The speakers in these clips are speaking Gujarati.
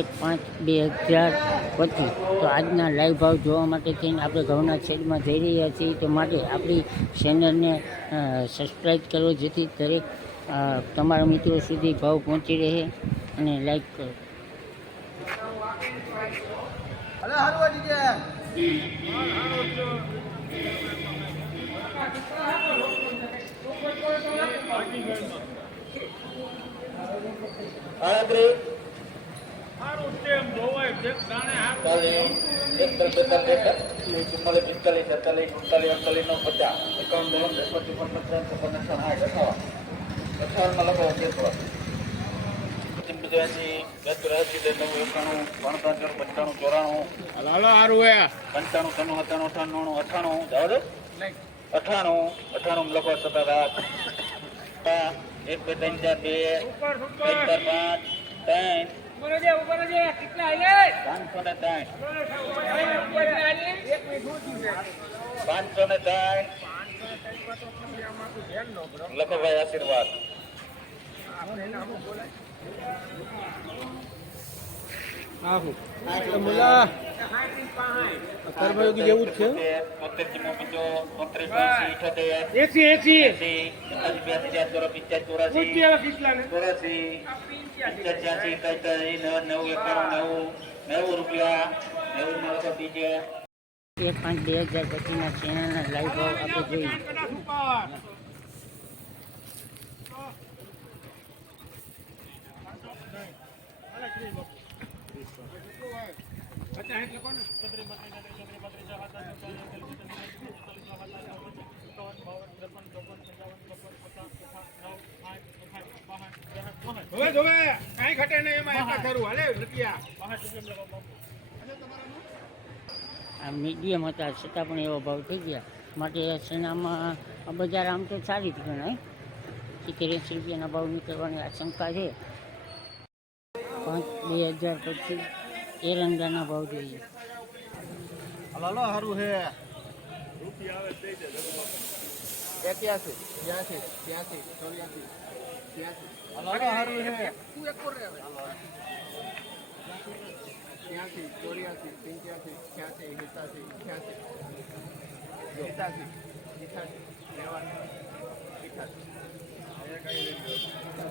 એક પાંચ બે હજાર પચીસ. તો આજના લાઈવ ભાવ જોવા માટે થઈને આપણે ઘઉંના છેડમાં જઈ રહ્યા છીએ. તો માટે આપણી ચેનલને સબસ્ક્રાઈબ કરો જેથી દરેક તમારા મિત્રો સુધી ભાવ પહોંચી રહે અને લાઈક કરો. અરે એકતાલીસ બેતાલીસ ચુમ્માલીસ પિસ્તાલીસ છેતાલીસ ઉડતાલીસ અડતાલીસ નવ પચાસ એકાવન બાવન ત્રેપન ચોપન પંચાવન છપ્પન અઠાવન અઠાવનમાં લખો કેસો પંચ્યાસી બેચોરાસી નવ એકાણું ત્રણ પંચાણું ચોરાણું પંચાણું ત્રણું સત્તાણું અઠાણું અઠાણું જાવ અઠાણું અઠાણું લખો સત્તા એક બે ત્રણ ચાર બે ત્રણ ચાર પાંચ, ત્રણ પાંચસો ને ત્રણ. લખો ભાઈ આશીર્વાદ. આહુ. મુલા. કર્મયોગી જેવું જ છે. એસી એસી. નવ નવ એકાણું નેવું. નેવું રૂપિયા. નેવું માં બીજે. એક પાંચ બે હજાર પચીસના ચેનલના લાઈવ ભાવ આપણે જોઈએ હવે જોવે, કાંઈ ઘટે નહીં, એમાં એકા કરું હાલે, રૂપિયા. આ મીડિયમ હતા, છતાં પણ એવો ભાવ થઈ ગયા. માટે સેનામાં બજાર આમ તો સારી જ ગણાય. સિત્તેર, એંસી રૂપિયાના ભાવ નીકળવાની આશંકા છે. પાંચ, બે હજાર પછી એરંડાના ભાવ જોઈએ. હાલો હારું હે. એક્યાસી બ્યાસી ત્યાસી ચોર્યાસી ત્યાસી ત્યાસી ચોર્યાસી પંચ્યાસી છ્યાસી સિત્યાસી અઠ્યાસી સિત્યાસી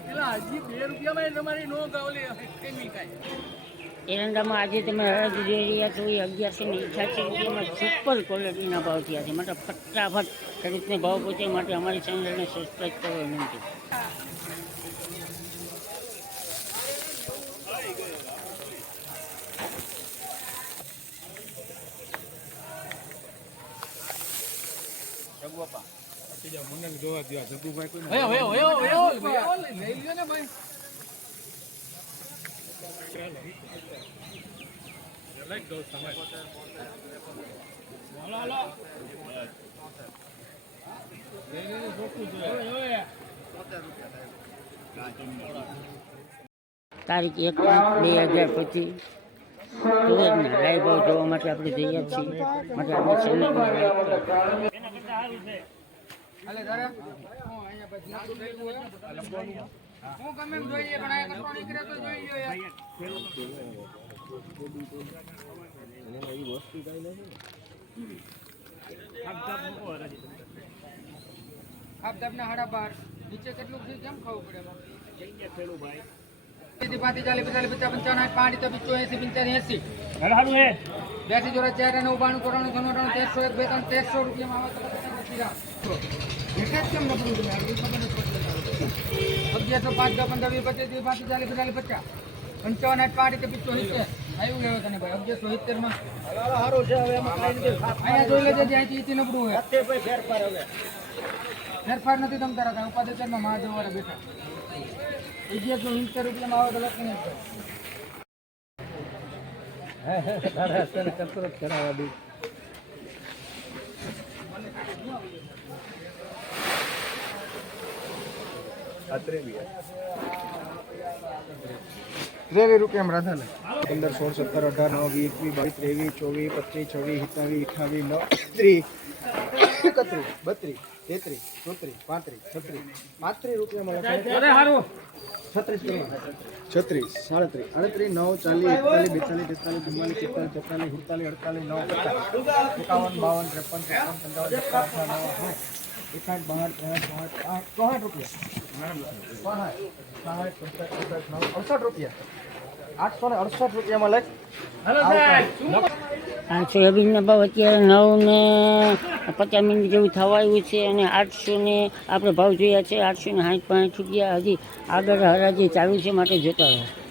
પેલા હજી બે રૂપિયામાં તમારી નો ગાવલી કઈ કાંઈ એરંડામાં આજે તમે હળદ જોઈ રહ્યા છો એ અગિયારસો ને અઠ્યાસી રૂપિયામાં સુપર ક્વોલિટીના ભાવ થયા છે. માટે ફટાફટ ખેડૂતને ભાવ પહોંચે માટે અમારી ચેનલને સબસ્ક્રાઈબ કરો વિનંતી. જોવા દો જગુભાઈ કોઈ જોખું જોઈએ તારીખ એક બે હજાર પચીસ. સુરતના લાઈવ ભાવ જોવા માટે આપણે જઈએ છીએ. માટે આપણે ચેનલને હું બસ ગયું ગમે એમ જોઈએ પણ આ કચરો નીકળે તો જોઈ લ્યો યાર. આપ દબના હાડા બાર. નીચે કેટલું છે કેમ ખાવું પડે એમાં? સીધી પાંત્રીસ, ચાલીસ, પિસ્તાલીસ, પચાસ, પંચાવન, સાઠ, પાંચ, તો પિચ્ચો, એંસી, પંચ્યાસી, એંસી. બ્યાસી, ચોરાસી, ચાર, નવ, બાણું, ચોરાણું, ઘણું તેરસો, એક, બે, ત્રણ, તેરસો રૂપિયામાં આવે તો કેમ નથી. અગિયારસો, પાંચ, દસ, પંદર, વીસ, પચીસ, ત્રીસ, પાંત્રીસ, ચાલીસ, પિસ્તાલીસ, પચાસ. પંચાવન, આઠ પાંચ, તો પિત્તો સિત્તેર. આવ્યું ગયો તને ભાઈ? અગિયારસો સિત્તેરમાં. અહીંયા જોઈ લેજે જ્યાંથી ઇતિ નબળું હોય. ફેરફાર નથી તમ તારા ઉપાધ્યક્ષમાં મહાદેવ વાળા બેઠા. અગિયારસો સિત્તેર રૂપિયામાં આવે તો લખીને જ ભાઈ. ત્રેવીસ રૂપિયા રાધા ને. પંદર સોળ સત્તર અઢાર નવ વીસ એકવીસ બાવીસ ત્રેવીસ ચોવીસ પચીસ છવ્વીસ સત્તાવીસ અઠાવીસ નવ ત્રીસ એકત્રીસ બત્રીસ તેત્રીસ ચોત્રીસ પાંત્રીસ છત્રીસ. પાંત્રીસ રૂપિયા મળે છત્રીસ છત્રીસ. સાડત્રીસ. આડત્રીસ નવ ચાલીસ એકતાલીસ બેતાલીસ તેતાલીસ ચુમ્માલીસ પિસ્તાલીસ છેતાલીસ સુડતાલીસ અડતાલીસ નવ પચાસ. એકાવન બાવન ત્રેપન ત્રેપન પંચાવન એકાવન ત્રેસઠ પાંચ આઠ ચોસઠ રૂપિયા. અડસઠ રૂપિયા. આઠસો ને અડસઠ રૂપિયામાં ભાવ અત્યારે નવ ને પચાસ મિનિટ જેવું થવા આવ્યું છે અને આઠસો ને આપણે ભાવ જોયા છે આઠસો ને સાઠ પાંચ રૂપિયા હજી આગળ હરાજી ચાલુ છે માટે જોતા રહો.